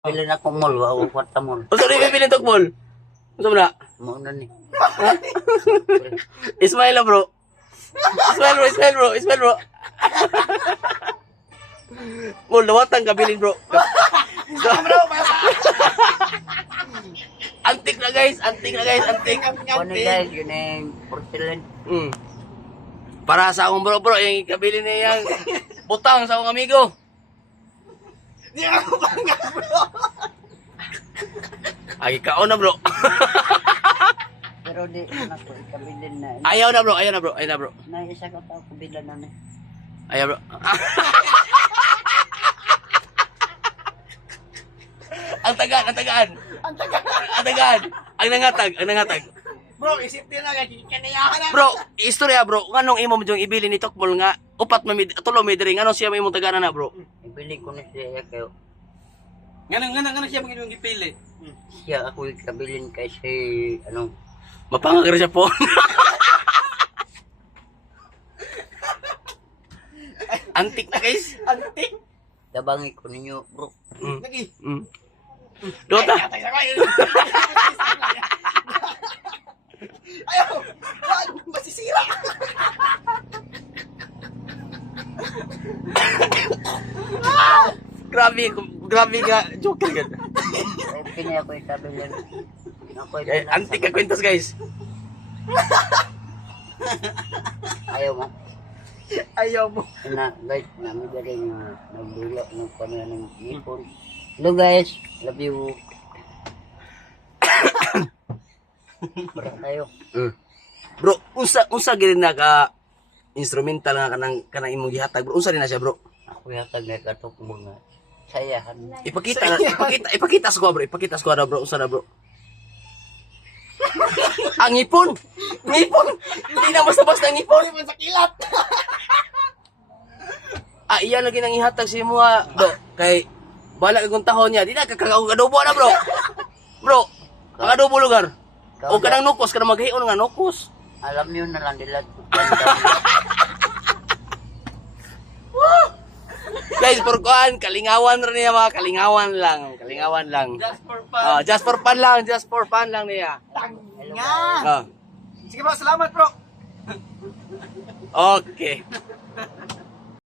Pili na kong mall, wa ko kwarta mall. Unsa ni bibili tog mall? Unsa man na? Mo na ni. Ismail na bro. Ismail bro. Mall lawatan ka bilin bro. Antik na guys. Ano guys, yun yung porcelain. Para sa akong bro, yung kabili niya yung butang sa akong amigo. Di ako bangga, bro. Ay, kaon na bro. Pero di na ko ikabilin na. Ayaw na bro. Na isa ka pa ako bilan na ni. Ayaw bro. Ang tagaan. Ang nangatag. Bro, isip din na kay kanayahan na. Bro, istorya bro, nganong imo mo yung ibili ni Tokmol nga upat tulo may diri ngano siya may imong tagana na bro. Ibili ko na siya kayo. Ganang siya maging yung ipili. Siya ako ikabilin kay si ano. Mapangag siya po. Antik na guys. Antik. Dabangi ko ninyo bro. Lagi. Dota. Ayaw! Wag! Masisira! Grabe ka, joker ka. Ay pini ako ikabilin. Ako Antik ka kwentos guys. Ayaw mo. Ayaw mo. Na guys, nami dali nga nagbulak ng pamilya ng ipon. Hello guys, love you. Parang tayo. Bro, unsa gid na ka instrumental nga kanang imong gihatag bro. Unsa rin na siya bro? Ako yata nga katok mga sayahan. Ipakita sa ko bro. Ipakita sa ko na bro. Unsa na bro? Ang ipon. Hindi na basta-basta ang ipon. Hindi man sa kilat. Iyan lagi nang ihatag si mo bro. Kay bala kag tahon niya. Di na kakadubo na bro. Bro, ang adobo lugar. O kanang nukos, kanang maghion nga nukos. Alam niyo na lang nila. Guys, for kuan, kalingawan rin niya mga kalingawan lang. Just for fun. Just for fun lang niya. Nga. Ah, Sige bro, salamat bro. okay.